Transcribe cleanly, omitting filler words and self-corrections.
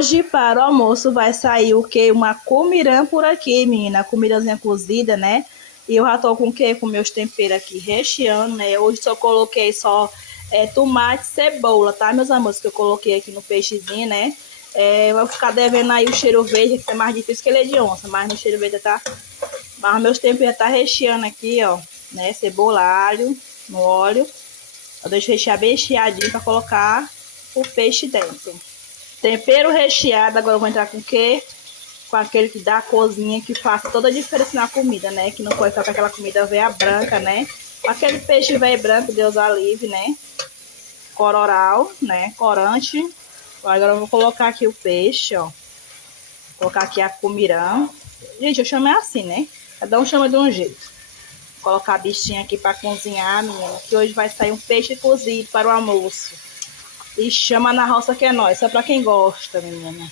Hoje, para o almoço, vai sair o quê? Uma cumirã por aqui, menina. Cumirãzinha cozida, né? E eu já tô com o quê? Com meus temperos aqui recheando, né? Hoje só coloquei tomate e cebola, tá, meus amores? Que eu coloquei aqui no peixezinho, né? Vou ficar devendo aí o cheiro verde, que é mais difícil que ele é de onça. Mas no cheiro verde tá... Mas meus temperos tá recheando aqui, ó. Né? Cebola, alho, no óleo. Eu deixo rechear bem recheadinho para colocar o peixe dentro. Tempero recheado, agora eu vou entrar com o quê? Com aquele que dá a corzinha, que faz toda a diferença na comida, né? Que não pode ficar com aquela comida veia branca, né? Aquele peixe velho branco, Deus a livre, né? Cororal, né? Corante. Agora eu vou colocar aqui o peixe, ó. Vou colocar aqui a cumirã. Gente, eu chamo assim, né? Cada um chama de um jeito. Vou colocar a bichinha aqui para cozinhar, menina. Que hoje vai sair um peixe cozido para o almoço. E chama na roça que é nós, só pra quem gosta, menina.